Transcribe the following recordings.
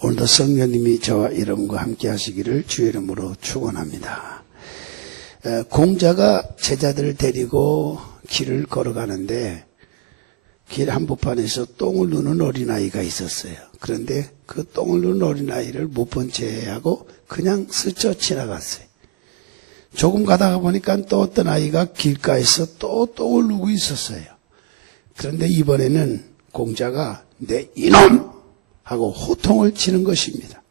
오늘도 성령님이 저와 여러분과 함께 하시기를 주의 이름으로 축원합니다. 공자가 제자들을 데리고 길을 걸어가는데 길 한복판에서 똥을 누는 어린아이가 있었어요. 그런데 그 똥을 누는 어린아이를 못 본 채 하고 그냥 스쳐 지나갔어요. 조금 가다가 보니까 또 어떤 아이가 길가에서 또 똥을 누고 있었어요. 그런데 이번에는 공자가 내 이놈! 하고 호통을 치는 것입니다.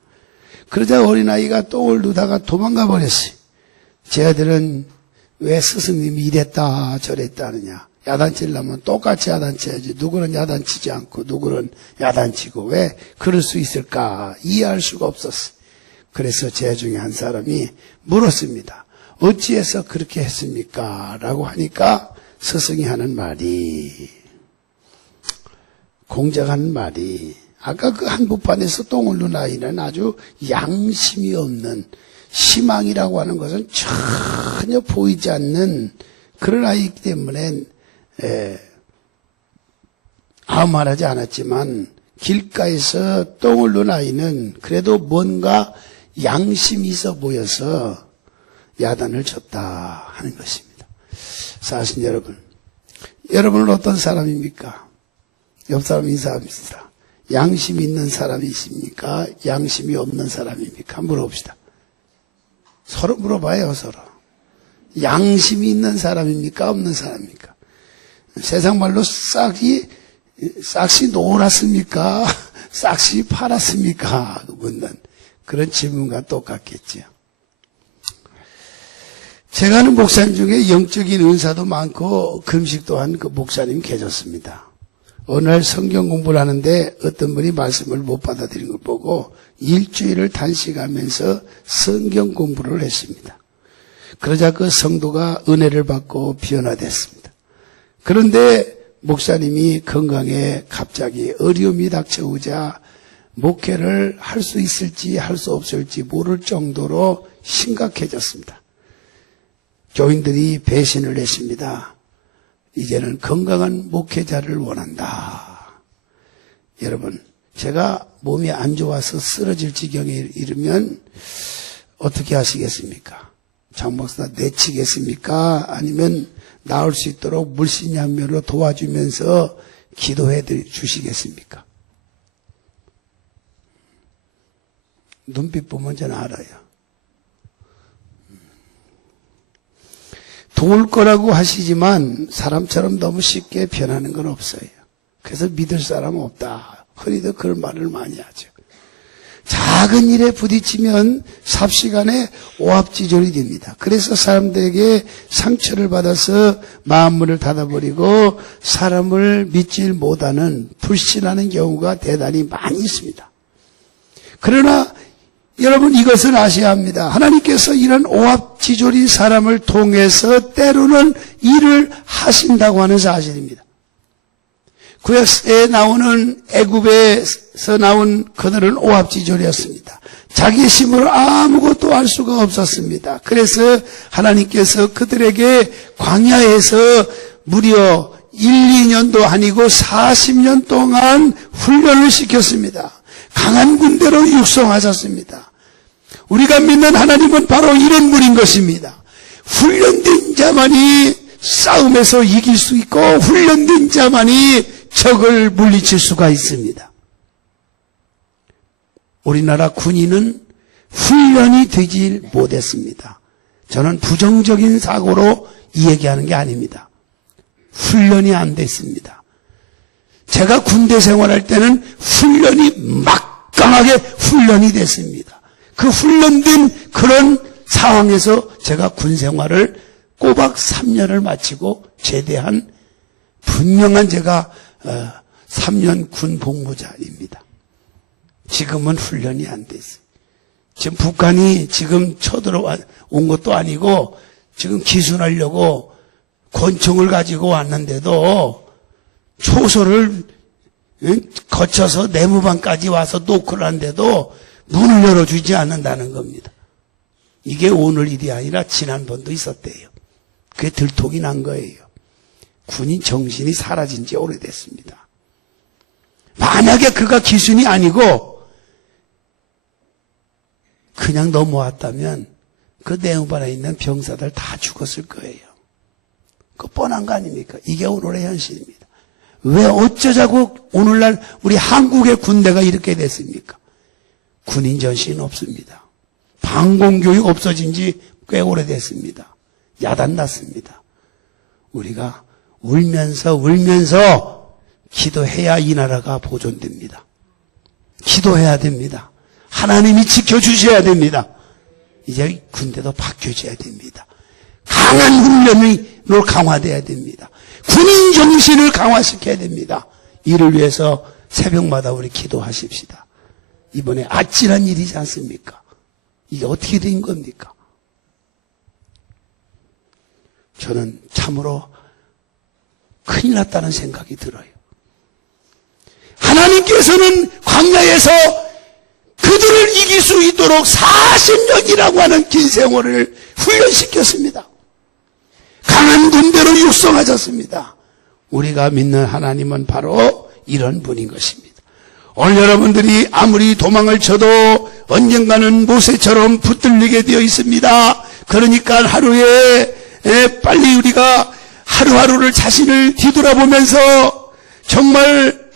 그러자 어린아이가 똥을 누다가 도망가 버렸어요. 제 아들은 왜 스승님이 이랬다 저랬다 하느냐. 야단치려면 똑같이 야단쳐야지. 누구는 야단치지 않고 누구는 야단치고 왜 그럴 수 있을까 이해할 수가 없었어요. 그래서 제 중에 한 사람이 물었습니다. 어찌해서 그렇게 했습니까? 라고 하니까 스승이 하는 말이, 공자가 하는 말이, 아까 그 한복판에서 똥을 누는 아이는 아주 양심이 없는, 희망이라고 하는 것은 전혀 보이지 않는 그런 아이이기 때문에 아무 말하지 않았지만 길가에서 똥을 누는 아이는 그래도 뭔가 양심이 있어 보여서 야단을 쳤다 하는 것입니다. 사실 여러분은 어떤 사람입니까? 옆 사람 인사합시다. 양심이 있는 사람이십니까? 양심이 없는 사람입니까? 물어봅시다. 서로 물어봐요, 서로. 양심이 있는 사람입니까? 없는 사람입니까? 세상 말로 싹이 노랗습니까? 싹이 파랗습니까? 묻는 그런 질문과 똑같겠죠. 제가 아는 목사님 중에 영적인 은사도 많고 금식도 한 그 목사님 계셨습니다. 어느 날 성경 공부를 하는데 어떤 분이 말씀을 못 받아들인 걸 보고 일주일을 단식하면서 성경 공부를 했습니다. 그러자 그 성도가 은혜를 받고 변화됐습니다. 그런데 목사님이 건강에 갑자기 어려움이 닥쳐오자 목회를 할 수 있을지 할 수 없을지 모를 정도로 심각해졌습니다. 교인들이 배신을 했습니다. 이제는 건강한 목회자를 원한다. 여러분, 제가 몸이 안 좋아서 쓰러질 지경에 이르면 어떻게 하시겠습니까? 장 목사 내치겠습니까? 아니면 나을 수 있도록 물신양면으로 도와주면서 기도해 주시겠습니까? 눈빛 보면 저는 알아요. 도울 거라고 하시지만 사람처럼 너무 쉽게 변하는 건 없어요. 그래서 믿을 사람은 없다. 흔히도 그런 말을 많이 하죠. 작은 일에 부딪히면 삽시간에 오합지졸이 됩니다. 그래서 사람들에게 상처를 받아서 마음문을 닫아버리고 사람을 믿질 못하는 불신하는 경우가 대단히 많이 있습니다. 그러나 여러분 이것을 아셔야 합니다. 하나님께서 이런 오합지졸인 사람을 통해서 때로는 일을 하신다고 하는 사실입니다. 구약에 나오는 애굽에서 나온 그들은 오합지졸이었습니다. 자기의 힘으로 아무것도 할 수가 없었습니다. 그래서 하나님께서 그들에게 광야에서 무려 1, 2년도 아니고 40년 동안 훈련을 시켰습니다. 강한 군대로 육성하셨습니다. 우리가 믿는 하나님은 바로 이런 분인 것입니다. 훈련된 자만이 싸움에서 이길 수 있고 훈련된 자만이 적을 물리칠 수가 있습니다. 우리나라 군인은 훈련이 되지 못했습니다. 저는 부정적인 사고로 이 얘기하는 게 아닙니다. 훈련이 안 됐습니다. 제가 군대 생활할 때는 훈련이 막강하게 훈련이 됐습니다. 그 훈련된 그런 상황에서 제가 군 생활을 꼬박 3년을 마치고 제대한 분명한 제가 3년 군 복무자입니다. 지금은 훈련이 안 됐어요. 지금 북한이 지금 쳐들어온 것도 아니고 지금 기순하려고 권총을 가지고 왔는데도 초소를 거쳐서 내무반까지 와서 노크를 한데도 문을 열어주지 않는다는 겁니다. 이게 오늘 일이 아니라 지난번도 있었대요. 그게 들통이 난 거예요. 군인 정신이 사라진 지 오래됐습니다. 만약에 그가 기순이 아니고 그냥 넘어왔다면 그 내후반에 있는 병사들 다 죽었을 거예요. 그 뻔한 거 아닙니까? 이게 오늘의 현실입니다. 왜 어쩌자고 오늘날 우리 한국의 군대가 이렇게 됐습니까? 군인 전신 없습니다. 방공교육 없어진 지 꽤 오래됐습니다. 야단났습니다. 우리가 울면서 기도해야 이 나라가 보존됩니다. 기도해야 됩니다. 하나님이 지켜주셔야 됩니다. 이제 군대도 바뀌어져야 됩니다. 강한 훈련으로 강화돼야 됩니다. 군인 정신을 강화시켜야 됩니다. 이를 위해서 새벽마다 우리 기도하십시다. 이번에 아찔한 일이지 않습니까? 이게 어떻게 된 겁니까? 저는 참으로 큰일 났다는 생각이 들어요. 하나님께서는 광야에서 그들을 이길 수 있도록 40년이라고 하는 긴 세월을 훈련시켰습니다. 강한 군대로 육성하셨습니다. 우리가 믿는 하나님은 바로 이런 분인 것입니다. 오늘 여러분들이 아무리 도망을 쳐도 언젠가는 모세처럼 붙들리게 되어 있습니다. 그러니까 하루에 빨리 우리가 하루하루를 자신을 뒤돌아보면서 정말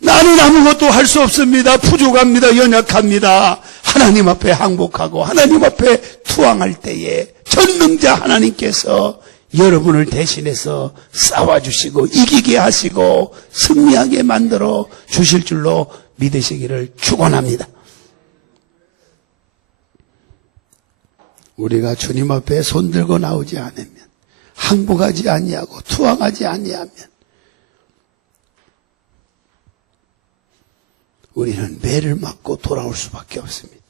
나는 아무것도 할 수 없습니다. 부족합니다. 연약합니다. 하나님 앞에 항복하고 하나님 앞에 투항할 때에 전능자 하나님께서 여러분을 대신해서 싸워주시고 이기게 하시고 승리하게 만들어 주실 줄로 믿으시기를 축원합니다. 우리가 주님 앞에 손들고 나오지 않으면, 항복하지 아니하고 투항하지 아니하면 우리는 매를 맞고 돌아올 수밖에 없습니다.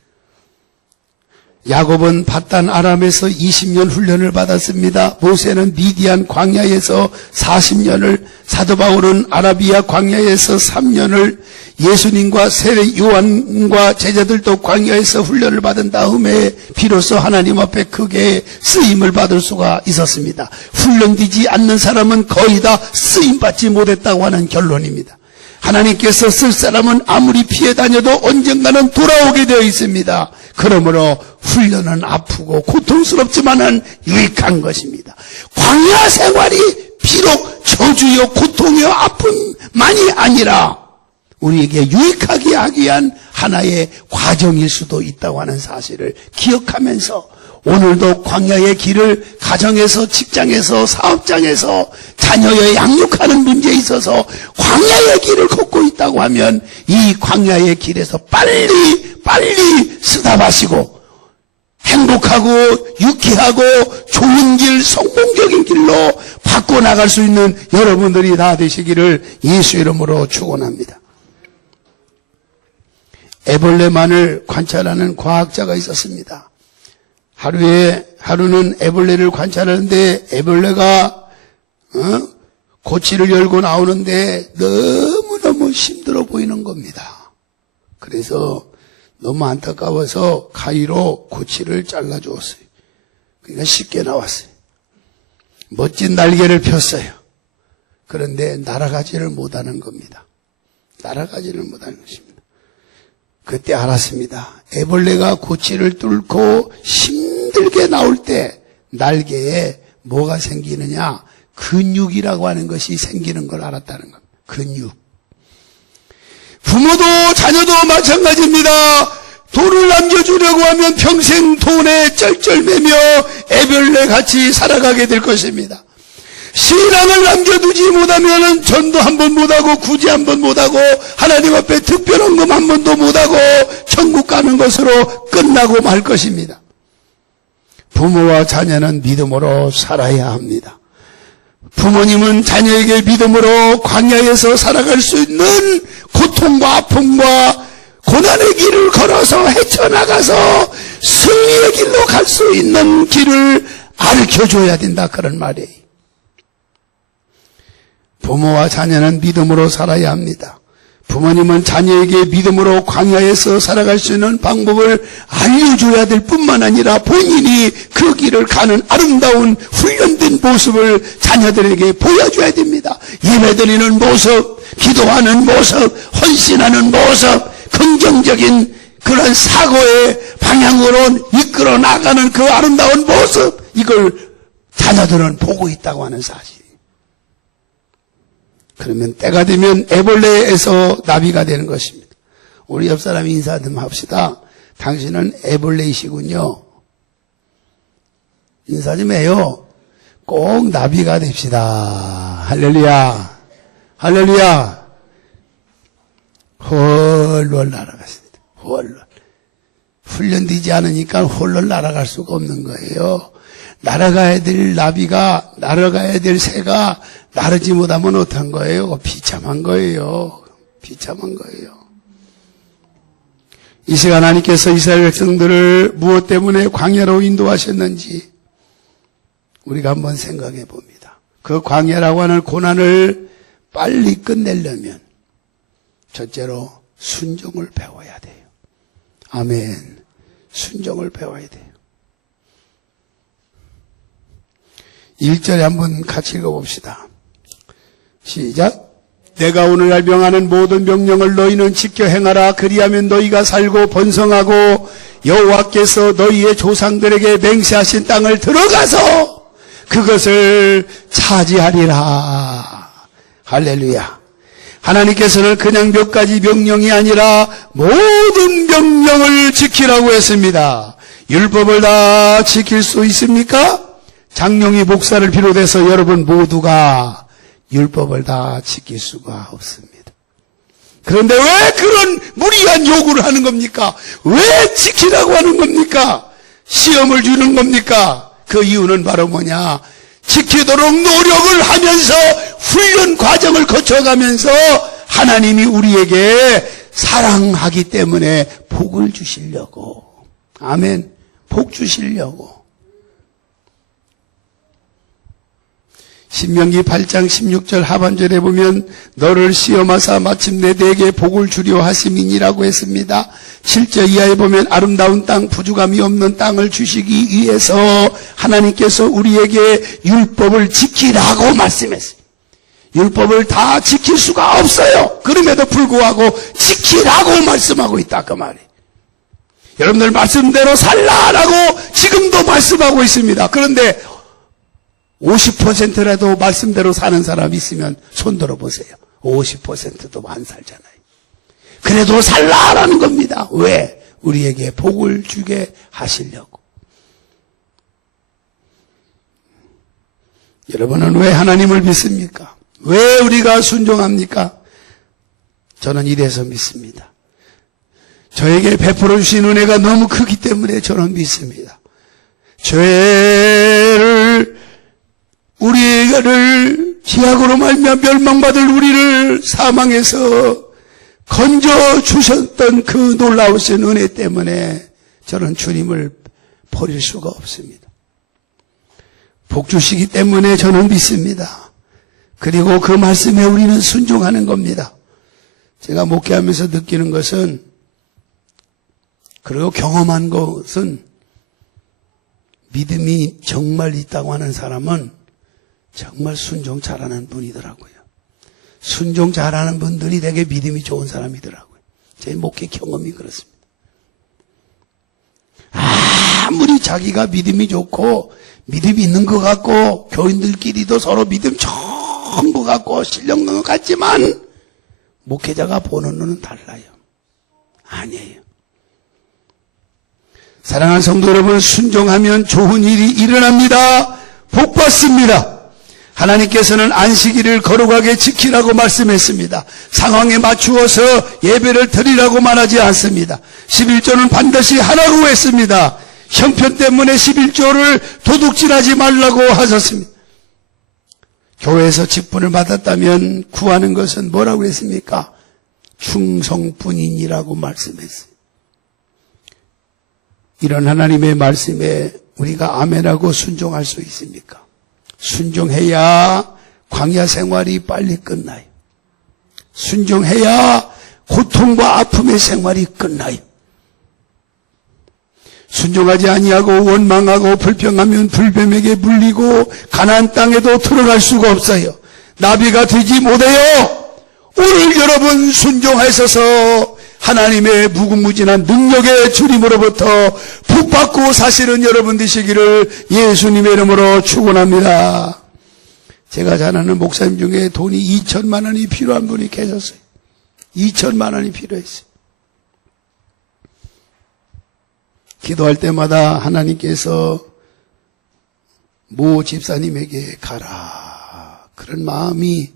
야곱은 바단 아람에서 20년 훈련을 받았습니다. 모세는 미디안 광야에서 40년을, 사도 바울은 아라비아 광야에서 3년을, 예수님과 세례 요한과 제자들도 광야에서 훈련을 받은 다음에 비로소 하나님 앞에 크게 쓰임을 받을 수가 있었습니다. 훈련되지 않는 사람은 거의 다 쓰임받지 못했다고 하는 결론입니다. 하나님께서 쓸 사람은 아무리 피해 다녀도 언젠가는 돌아오게 되어 있습니다. 그러므로 훈련은 아프고 고통스럽지만은 유익한 것입니다. 광야 생활이 비록 저주요 고통이요 아픔만이 아니라 우리에게 유익하게 하기 위한 하나의 과정일 수도 있다고 하는 사실을 기억하면서 오늘도 광야의 길을 가정에서, 직장에서, 사업장에서 자녀의 양육하는 문제에 있어서 광야의 길을 걷고 있다고 하면 이 광야의 길에서 빨리 쓰다마시고 행복하고 유쾌하고 좋은 길, 성공적인 길로 바꿔나갈 수 있는 여러분들이 다 되시기를 예수 이름으로 축원합니다. 애벌레만을 관찰하는 과학자가 있었습니다. 하루는 애벌레를 관찰하는데 애벌레가 고치를 열고 나오는데 너무너무 힘들어 보이는 겁니다. 그래서 너무 안타까워서 가위로 고치를 잘라주었어요. 그러니까 쉽게 나왔어요. 멋진 날개를 폈어요. 그런데 날아가지를 못하는 겁니다. 날아가지를 못하는 것입니다. 그때 알았습니다. 애벌레가 고치를 뚫고 힘들게 나올 때 날개에 뭐가 생기느냐? 근육이라고 하는 것이 생기는 걸 알았다는 겁니다. 근육. 부모도 자녀도 마찬가지입니다. 돈을 남겨주려고 하면 평생 돈에 쩔쩔매며 애벌레같이 살아가게 될 것입니다. 신앙을 남겨두지 못하면 전도 한 번 못하고 구제 한 번 못하고 하나님 앞에 특별한 금 한 번도 못하고 천국 가는 것으로 끝나고 말 것입니다. 부모와 자녀는 믿음으로 살아야 합니다. 부모님은 자녀에게 믿음으로 광야에서 살아갈 수 있는 고통과 아픔과 고난의 길을 걸어서 헤쳐나가서 승리의 길로 갈 수 있는 길을 가르쳐줘야 된다, 그런 말이에요. 부모와 자녀는 믿음으로 살아야 합니다. 부모님은 자녀에게 믿음으로 광야에서 살아갈 수 있는 방법을 알려줘야 될 뿐만 아니라 본인이 그 길을 가는 아름다운 훈련된 모습을 자녀들에게 보여줘야 됩니다. 예배드리는 모습, 기도하는 모습, 헌신하는 모습, 긍정적인 그런 사고의 방향으로 이끌어 나가는 그 아름다운 모습, 이걸 자녀들은 보고 있다고 하는 사실. 그러면 때가 되면 애벌레에서 나비가 되는 것입니다. 우리 옆 사람이 인사 좀 합시다. 당신은 애벌레이시군요. 인사 좀 해요. 꼭 나비가 됩시다. 할렐루야. 할렐루야. 헐헐 날아갔습니다. 헐헐. 훈련되지 않으니까 헐헐 날아갈 수가 없는 거예요. 날아가야 될 나비가, 날아가야 될 새가 나르지 못하면 어떡한 거예요? 비참한 거예요. 비참한 거예요. 이 시간 하나님께서 이스라엘 백성들을 무엇 때문에 광야로 인도하셨는지 우리가 한번 생각해 봅니다. 그 광야라고 하는 고난을 빨리 끝내려면 첫째로 순종을 배워야 돼요. 아멘. 순종을 배워야 돼요. 1절에 한번 같이 읽어봅시다. 시작. 내가 오늘날 명하는 모든 명령을 너희는 지켜 행하라. 그리하면 너희가 살고 번성하고 여호와께서 너희의 조상들에게 맹세하신 땅을 들어가서 그것을 차지하리라. 할렐루야. 하나님께서는 그냥 몇 가지 명령이 아니라 모든 명령을 지키라고 했습니다. 율법을 다 지킬 수 있습니까? 장롱이 목사를 비롯해서 여러분 모두가 율법을 다 지킬 수가 없습니다. 그런데 왜 그런 무리한 요구를 하는 겁니까? 왜 지키라고 하는 겁니까? 시험을 주는 겁니까? 그 이유는 바로 뭐냐? 지키도록 노력을 하면서 훈련 과정을 거쳐가면서 하나님이 우리에게 사랑하기 때문에 복을 주시려고. 아멘. 복 주시려고. 신명기 8장 16절 하반절에 보면 너를 시험하사 마침내 내게 복을 주려 하심이니라고 했습니다. 7절 이하에 보면 아름다운 땅, 부족함이 없는 땅을 주시기 위해서 하나님께서 우리에게 율법을 지키라고 말씀했어요. 율법을 다 지킬 수가 없어요. 그럼에도 불구하고 지키라고 말씀하고 있다 그 말이에요. 여러분들 말씀대로 살라라고 지금도 말씀하고 있습니다. 그런데 50%라도 말씀대로 사는 사람이 있으면 손 들어보세요. 50%도 안 살잖아요. 그래도 살라라는 겁니다. 왜? 우리에게 복을 주게 하시려고. 여러분은 왜 하나님을 믿습니까? 왜 우리가 순종합니까? 저는 이래서 믿습니다. 저에게 베풀어 주신 은혜가 너무 크기 때문에 저는 믿습니다. 죄를 우리를 죄악으로 말미암아 멸망받을 우리를 사망에서 건져 주셨던 그 놀라우신 은혜 때문에 저는 주님을 버릴 수가 없습니다. 복 주시기 때문에 저는 믿습니다. 그리고 그 말씀에 우리는 순종하는 겁니다. 제가 목회하면서 느끼는 것은, 그리고 경험한 것은, 믿음이 정말 있다고 하는 사람은 정말 순종 잘하는 분이더라고요. 순종 잘하는 분들이 되게 믿음이 좋은 사람이더라고요. 제 목회 경험이 그렇습니다. 아무리 자기가 믿음이 좋고 믿음이 있는 것 같고 교인들끼리도 서로 믿음 좋은 것 같고 실력 있는 것 같지만 목회자가 보는 눈은 달라요. 아니에요. 사랑하는 성도 여러분, 순종하면 좋은 일이 일어납니다. 복 받습니다. 하나님께서는 안식일을 거룩하게 지키라고 말씀했습니다. 상황에 맞추어서 예배를 드리라고 말하지 않습니다. 11조는 반드시 하라고 했습니다. 형편 때문에 11조를 도둑질하지 말라고 하셨습니다. 교회에서 직분을 받았다면 구하는 것은 뭐라고 했습니까? 충성뿐이니라고 말씀했어요. 이런 하나님의 말씀에 우리가 아멘하고 순종할 수 있습니까? 순종해야 광야 생활이 빨리 끝나요. 순종해야 고통과 아픔의 생활이 끝나요. 순종하지 아니하고 원망하고 불평하면 불뱀에게 물리고 가나안 땅에도 들어갈 수가 없어요. 나비가 되지 못해요. 오늘 여러분 순종하셔서 하나님의 무궁무진한 능력의 주님으로부터 복받고 사시는 여러분 되시기를 예수님의 이름으로 축원합니다. 제가 잘 아는 목사님 중에 돈이 2천만 원이 필요한 분이 계셨어요. 2천만 원이 필요했어요. 기도할 때마다 하나님께서 모 집사님에게 가라. 그런 마음이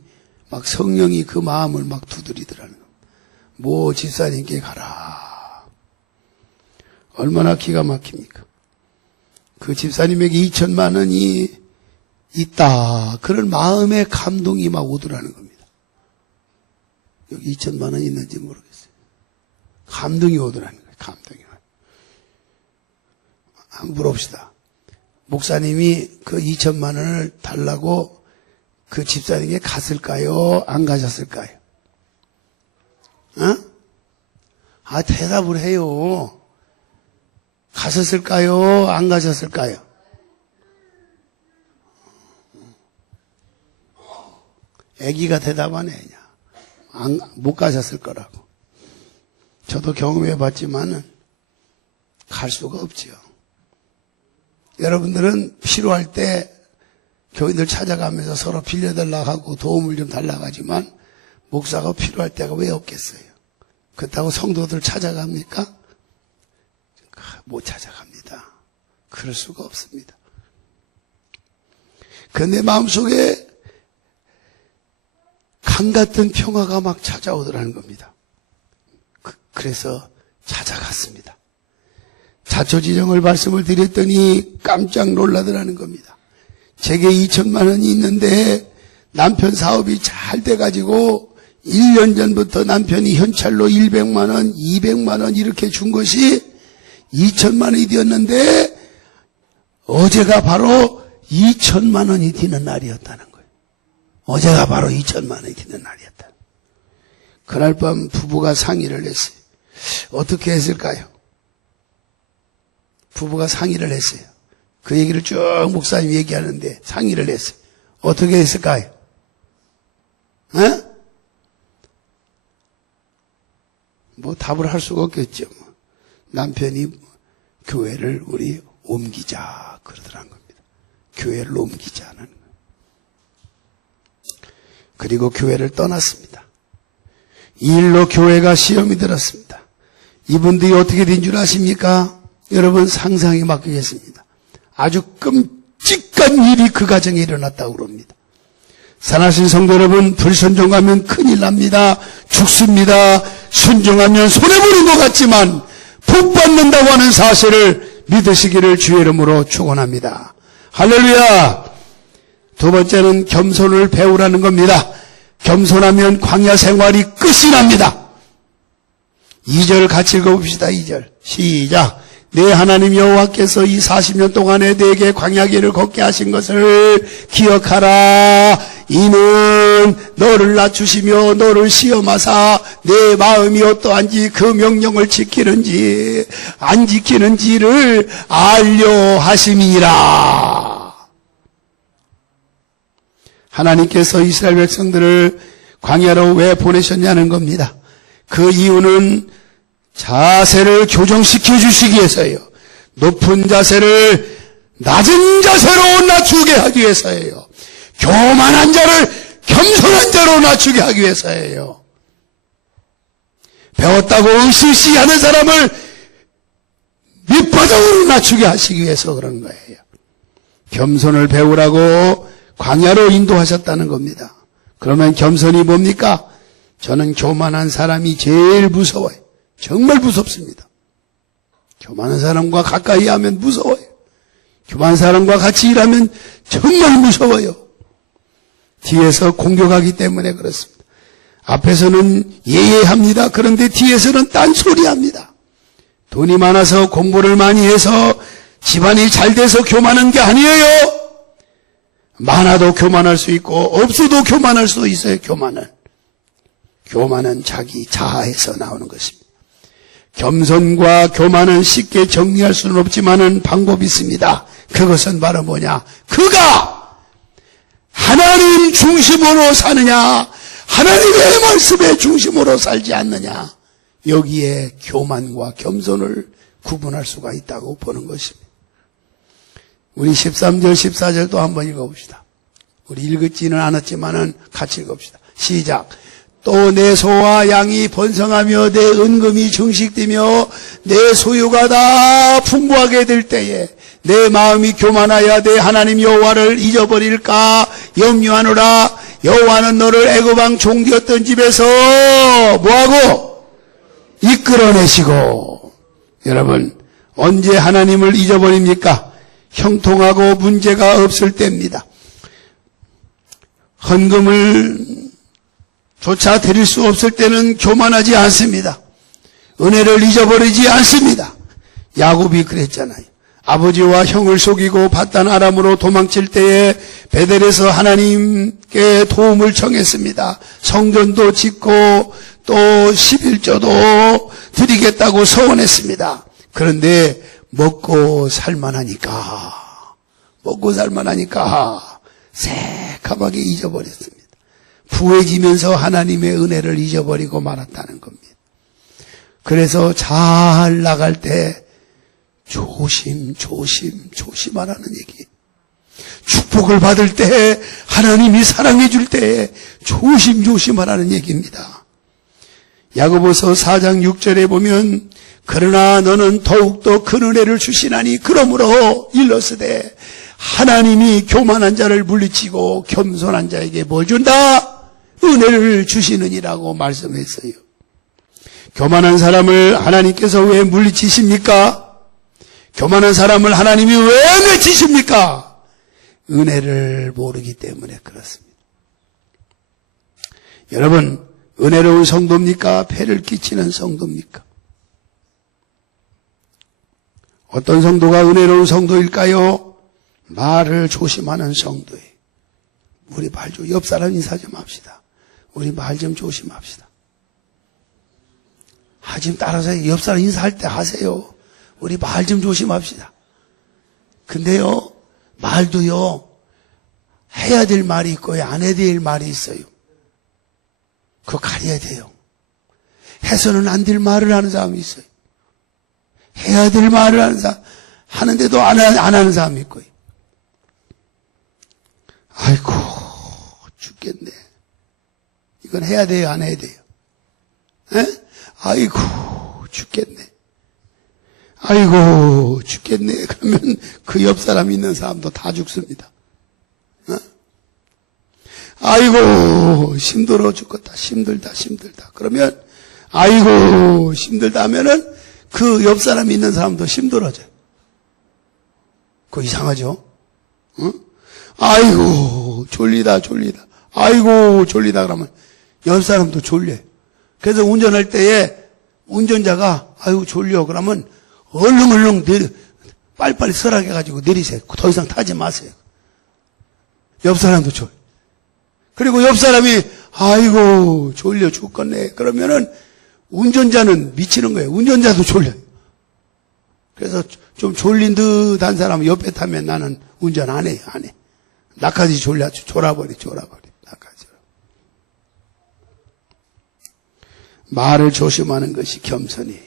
막 성령이 그 마음을 막 두드리더라는 겁니다. 모 집사님께 가라. 얼마나 기가 막힙니까? 그 집사님에게 2천만 원이 있다. 그런 마음의 감동이 막 오더라는 겁니다. 여기 2천만 원이 있는지 모르겠어요. 감동이 오더라는 거예요. 감동이. 한번 물어봅시다. 목사님이 그 2천만 원을 달라고 그 집사님에게 갔을까요? 안 가셨을까요? 대답을 해요. 가셨을까요? 안 가셨을까요? 애기가 대답하네. 못 가셨을 거라고. 저도 경험해 봤지만은 갈 수가 없지요. 여러분들은 필요할 때 교인들 찾아가면서 서로 빌려달라고 하고 도움을 좀 달라고 하지만 목사가 필요할 때가 왜 없겠어요? 그렇다고 성도들 찾아갑니까? 못 찾아갑니다. 그럴 수가 없습니다. 그런데 마음속에 강 같은 평화가 막 찾아오더라는 겁니다. 그래서 찾아갔습니다. 자초지정을 말씀을 드렸더니 깜짝 놀라더라는 겁니다. 제게 2천만 원이 있는데 남편 사업이 잘 돼가지고 1년 전부터 남편이 현찰로 100만 원, 200만 원 이렇게 준 것이 2천만 원이 되었는데 어제가 바로 2천만 원이 되는 날이었다는 거예요. 어제가 바로 2천만 원이 되는 날이었다. 그날 밤 부부가 상의를 했어요. 어떻게 했을까요? 부부가 상의를 했어요. 그 얘기를 쭉 목사님 얘기하는데 상의를 했어요. 어떻게 했을까요? 뭐 답을 할 수가 없겠죠. 남편이 교회를 우리 옮기자 그러더란 겁니다. 교회를 옮기자는 거예요. 그리고 교회를 떠났습니다. 이 일로 교회가 시험이 들었습니다. 이분들이 어떻게 된 줄 아십니까? 여러분 상상에 맡기겠습니다. 아주 끔찍한 일이 그 가정에 일어났다고 그럽니다. 사랑하신 성도 여러분, 불순종하면 큰일 납니다. 죽습니다. 순종하면 손해보는 것 같지만 복 받는다고 하는 사실을 믿으시기를 주의 이름으로 축원합니다. 할렐루야. 두 번째는 겸손을 배우라는 겁니다. 겸손하면 광야 생활이 끝이 납니다. 2절 같이 읽어봅시다. 2절 시작. 내 하나님 여호와께서 이 40년 동안에 내게 광야길을 걷게 하신 것을 기억하라. 이는 너를 낮추시며 너를 시험하사 내 마음이 어떠한지 그 명령을 지키는지 안 지키는지를 알려 하심이니라. 하나님께서 이스라엘 백성들을 광야로 왜 보내셨냐는 겁니다. 그 이유는 자세를 교정시켜 주시기 위해서예요. 높은 자세를 낮은 자세로 낮추게 하기 위해서예요. 교만한 자를 겸손한 자로 낮추게 하기 위해서예요. 배웠다고 으쌰으쌰하는 사람을 밑바닥으로 낮추게 하시기 위해서 그런 거예요. 겸손을 배우라고 광야로 인도하셨다는 겁니다. 그러면 겸손이 뭡니까? 저는 교만한 사람이 제일 무서워요. 정말 무섭습니다. 교만한 사람과 가까이 하면 무서워요. 교만한 사람과 같이 일하면 정말 무서워요. 뒤에서 공격하기 때문에 그렇습니다. 앞에서는 예예합니다. 그런데 뒤에서는 딴소리합니다. 돈이 많아서 공부를 많이 해서 집안이 잘 돼서 교만한 게 아니에요. 많아도 교만할 수 있고 없어도 교만할 수 있어요. 교만은 자기 자아에서 나오는 것입니다. 겸손과 교만은 쉽게 정리할 수는 없지만은 방법이 있습니다. 그것은 바로 뭐냐? 그가 하나님 중심으로 사느냐, 하나님의 말씀의 중심으로 살지 않느냐. 여기에 교만과 겸손을 구분할 수가 있다고 보는 것입니다. 우리 13절, 14절도 한번 읽어봅시다. 우리 읽지는 않았지만은 같이 읽읍시다. 시작. 또 내 소와 양이 번성하며 내 은금이 증식되며 내 소유가 다 풍부하게 될 때에 내 마음이 교만하여 내 하나님 여호와를 잊어버릴까 염려하노라. 여호와는 너를 애굽 왕 종되었던 집에서 뭐하고? 이끌어내시고. 여러분, 언제 하나님을 잊어버립니까? 형통하고 문제가 없을 때입니다. 헌금을 조차 드릴 수 없을 때는 교만하지 않습니다. 은혜를 잊어버리지 않습니다. 야곱이 그랬잖아요. 아버지와 형을 속이고 바단 아람으로 도망칠 때에 베델에서 하나님께 도움을 청했습니다. 성전도 짓고 또 11조도 드리겠다고 서원했습니다. 그런데 먹고 살만하니까 새카맣게 잊어버렸습니다. 부해지면서 하나님의 은혜를 잊어버리고 말았다는 겁니다. 그래서 잘 나갈 때 조심하라는 얘기. 축복을 받을 때, 하나님이 사랑해 줄 때 조심하라는 얘기입니다. 야고보서 4장 6절에 보면 그러나 너는 더욱더 큰 은혜를 주시나니 그러므로 일러스되 하나님이 교만한 자를 물리치고 겸손한 자에게 뭘 준다? 은혜를 주시느니라고 말씀했어요. 교만한 사람을 하나님께서 왜 물리치십니까? 교만한 사람을 하나님이 왜 내치십니까? 은혜를 모르기 때문에 그렇습니다. 여러분, 은혜로운 성도입니까? 폐를 끼치는 성도입니까? 어떤 성도가 은혜로운 성도일까요? 말을 조심하는 성도예요. 우리 말 좀, 옆 사람 인사 좀 합시다. 우리 말 좀 조심합시다. 지금 따라서 옆 사람 인사할 때 하세요. 우리 말 좀 조심합시다. 근데요, 말도요, 해야 될 말이 있고요, 안 해야 될 말이 있어요. 그거 가려야 돼요. 해서는 안 될 말을 하는 사람이 있어요. 해야 될 말을 하는 사람, 하는데도 안 하는 사람이 있고요. 아이고, 죽겠네. 이건 해야 돼요, 안 해야 돼요? 에? 아이고, 죽겠네. 아이고, 죽겠네. 그러면 그 옆 사람 있는 사람도 다 죽습니다. 어? 아이고, 힘들어 죽겠다. 힘들다. 그러면, 아이고, 힘들다 하면은 그 옆 사람 있는 사람도 힘들어져요. 그거 이상하죠? 어? 아이고, 졸리다. 아이고, 졸리다 그러면 옆 사람도 졸려요. 그래서 운전할 때에 운전자가 아이고 졸려 그러면 얼렁 빨리빨리 서락해가지고 내리세요. 더 이상 타지 마세요. 옆 사람도 졸려. 그리고 옆 사람이 아이고 졸려 죽겠네 그러면은 운전자는 미치는 거예요. 운전자도 졸려요. 그래서 좀 졸린 듯한 사람 옆에 타면 나는 운전 안 해요. 나까지 졸아버려. 나까지. 말을 조심하는 것이 겸손이에요.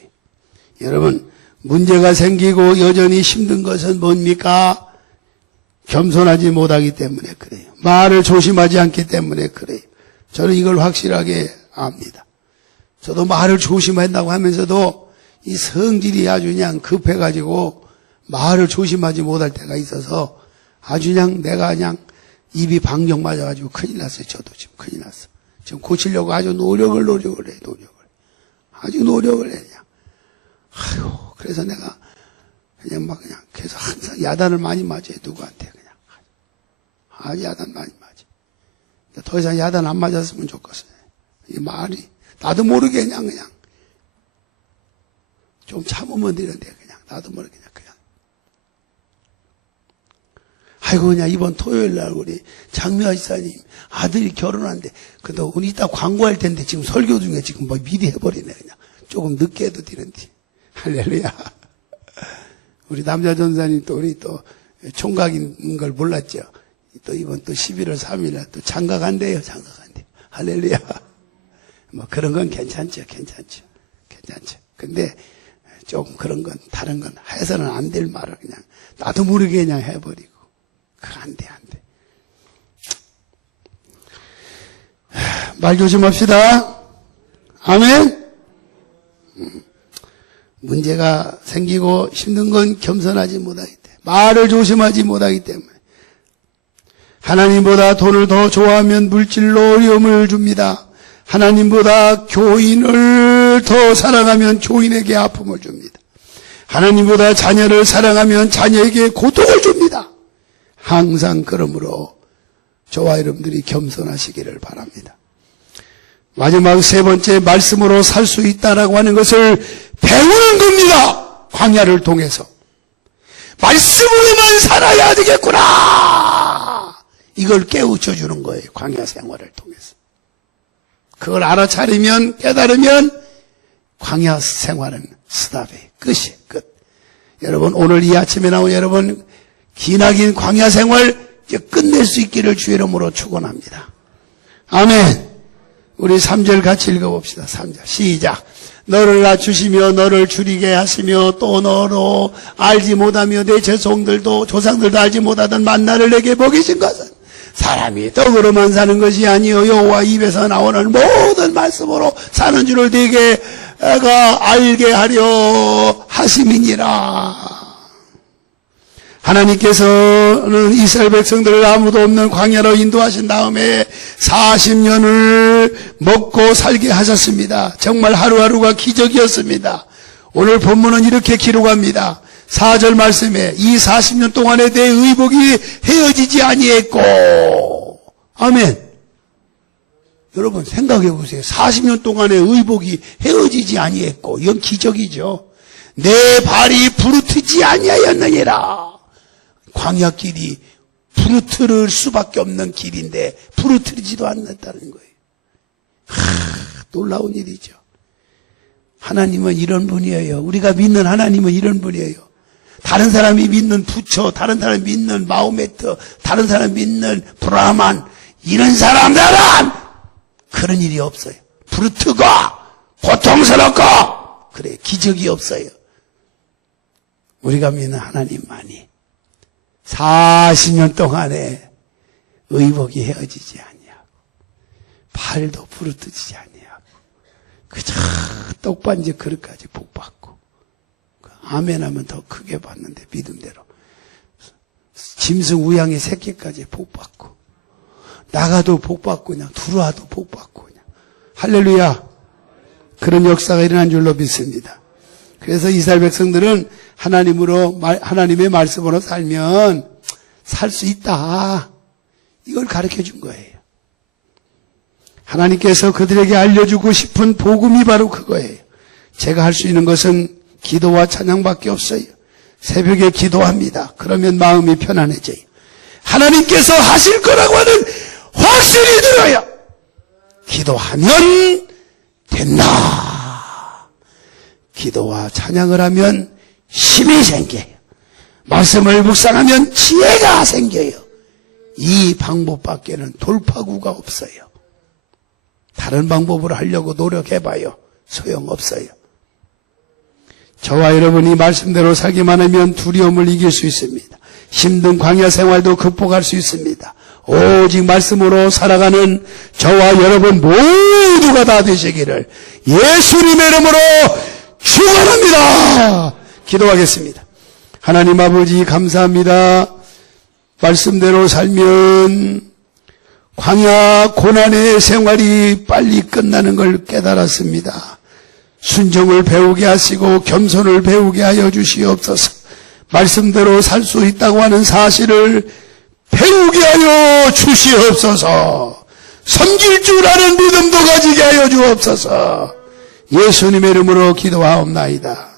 여러분, 문제가 생기고 여전히 힘든 것은 뭡니까? 겸손하지 못하기 때문에 그래요. 말을 조심하지 않기 때문에 그래요. 저는 이걸 확실하게 압니다. 저도 말을 조심한다고 하면서도 이 성질이 아주 그냥 급해가지고 말을 조심하지 못할 때가 있어서 아주 그냥 내가 그냥 입이 방정 맞아가지고 큰일 났어요. 저도 지금 큰일 났어. 지금 고치려고 아주 노력을 해. 아주 노력을 해. 그냥. 아유, 그래서 내가 그냥 계속 항상 야단을 많이 맞아요. 누구한테 그냥. 아주 야단 많이 맞아. 더 이상 야단 안 맞았으면 좋겠어요. 이 말이 나도 모르게 그냥 좀 참으면 되는데 그냥 나도 모르게 그냥. 아이고 그냥 이번 토요일 날 우리 장미아 지사님 아들이 결혼한대. 근데 우리 이따 광고할 텐데 지금 설교 중에 지금 뭐 미리 해버리네 그냥. 조금 늦게 해도 되는데. 할렐루야. 우리 남자 전사님 또 우리 또 총각인 걸 몰랐죠. 또 이번 또 11월 3일 날 또 장가간대요. 할렐루야. 뭐 그런 건 괜찮죠. 괜찮죠. 근데 좀 그런 건, 다른 건 해서는 안 될 말을 그냥 나도 모르게 그냥 해버리고. 그거 안 돼, 안 돼. 말 조심합시다. 아멘? 문제가 생기고 힘든 건 겸손하지 못하기 때문에, 말을 조심하지 못하기 때문에, 하나님보다 돈을 더 좋아하면 물질로 어려움을 줍니다. 하나님보다 교인을 더 사랑하면 교인에게 아픔을 줍니다. 하나님보다 자녀를 사랑하면 자녀에게 고통을 줍니다. 항상 그러므로 저와 여러분들이 겸손하시기를 바랍니다. 마지막 세 번째, 말씀으로 살 수 있다라고 하는 것을 배우는 겁니다. 광야를 통해서. 말씀으로만 살아야 되겠구나. 이걸 깨우쳐 주는 거예요. 광야 생활을 통해서. 그걸 알아차리면, 깨달으면 광야 생활은 스탑이에요. 끝이 끝. 여러분, 오늘 이 아침에 나온 여러분, 기나긴 광야 생활 이제 끝낼 수 있기를 주의 이름으로 축원합니다. 아멘. 우리 3절 같이 읽어봅시다. 3절 시작. 너를 낮추시며 너를 줄이게 하시며 또 너로 알지 못하며 내 조상들도 알지 못하던 만나를 내게 먹이신 것은 사람이 떡으로만 사는 것이 아니요 여호와 입에서 나오는 모든 말씀으로 사는 줄을 네가 알게 하려 하심이니라. 하나님께서는 이스라엘 백성들을 아무도 없는 광야로 인도하신 다음에 40년을 먹고 살게 하셨습니다. 정말 하루하루가 기적이었습니다. 오늘 본문은 이렇게 기록합니다. 4절 말씀에 이 40년 동안에 내 의복이 헤어지지 아니했고. 아멘. 여러분 생각해 보세요. 40년 동안의 의복이 헤어지지 아니했고. 이건 기적이죠. 내 발이 부르트지 아니하였느니라. 광야길이 부르트를 수밖에 없는 길인데 부르트지도 않았다는 거예요. 놀라운 일이죠. 하나님은 이런 분이에요. 우리가 믿는 하나님은 이런 분이에요. 다른 사람이 믿는 부처, 다른 사람이 믿는 마호메트, 다른 사람이 믿는 브라만, 이런 사람들은 그런 일이 없어요. 부르트가 고통스럽고 그래 기적이 없어요. 우리가 믿는 하나님만이 40년 동안에 의복이 헤어지지 아니하고 팔도 부르트지지 아니하고 그저 떡반지 그릇까지 복받고 아멘하면 더 크게 받는데 믿음대로 짐승 우양의 새끼까지 복받고 나가도 복받고 그냥 들어와도 복받고 그냥 할렐루야. 그런 역사가 일어난 줄로 믿습니다. 그래서 이스라엘 백성들은 하나님의 말씀으로 살면 살 수 있다. 이걸 가르쳐 준 거예요. 하나님께서 그들에게 알려주고 싶은 복음이 바로 그거예요. 제가 할 수 있는 것은 기도와 찬양밖에 없어요. 새벽에 기도합니다. 그러면 마음이 편안해져요. 하나님께서 하실 거라고 하는 확신이 들어요. 기도하면 된다. 기도와 찬양을 하면 힘이 생겨요. 말씀을 묵상하면 지혜가 생겨요. 이 방법밖에는 돌파구가 없어요. 다른 방법으로 하려고 노력해봐요. 소용없어요. 저와 여러분이 말씀대로 살기만 하면 두려움을 이길 수 있습니다. 힘든 광야 생활도 극복할 수 있습니다. 오직 말씀으로 살아가는 저와 여러분 모두가 다 되시기를 예수님의 이름으로 축원합니다. 기도하겠습니다. 하나님 아버지 감사합니다. 말씀대로 살면 광야 고난의 생활이 빨리 끝나는 걸 깨달았습니다. 순종을 배우게 하시고 겸손을 배우게 하여 주시옵소서. 말씀대로 살 수 있다고 하는 사실을 배우게 하여 주시옵소서. 섬길 줄 아는 믿음도 가지게 하여 주옵소서. 예수님의 이름으로 기도하옵나이다.